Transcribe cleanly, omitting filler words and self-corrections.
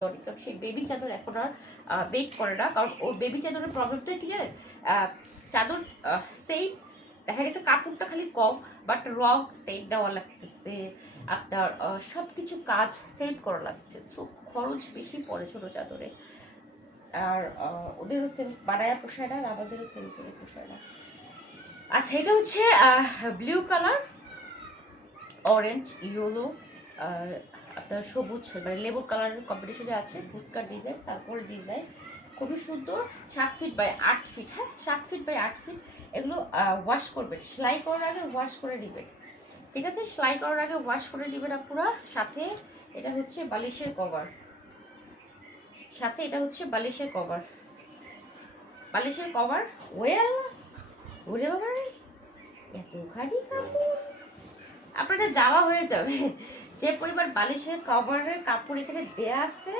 কারণ সেই বেবি চাদর এখন আর বেক করে না, কারণ ওই বেবি চাদরের প্রবলেমটা কি জানেন, চাদর সেম দেখা গেছে কাপড়টা খালি কম, বাট রং সেম দেওয়া লাগতেছে, আপনার সব কিছু কাজ সেম করা লাগছে, সো খরচ বেশি পড়ে ছোট চাদরে। আর ওদেরও সেম বানায়া পোষায় না, আর আমাদেরও সেম করে পোষায় না। আচ্ছা, এটা হচ্ছে ব্লু কালার, অরেঞ্জ, ইয়েলো, আর আপনার সবুজ মানে লেবুর কালারের কম্বিনেশনে আছে, ফুচকার ডিজাইন, সার্কল ডিজাইন, খুবই সুন্দর। 7 ফিট বাই 8 ফিট, হ্যাঁ 7 ফিট বাই 8 ফিট। এগুলো ওয়াশ করবেন, সেলাই করার আগে ওয়াশ করে নেবেন, ঠিক আছে? সেলাই করার আগে ওয়াশ করে নেবেন আপনারা। সাথে এটা হচ্ছে বালিশের কভার, সাথে এটা হচ্ছে বালিশের কভার, বালিশের কভার। ওয়েল, ওরে বাবা রে, এতখানি কাপড় আপনাদের যাওয়া হয়ে যাবে। যে পরিমাণ বালিশের কভারের কাপড় এখানে দেয়া আছে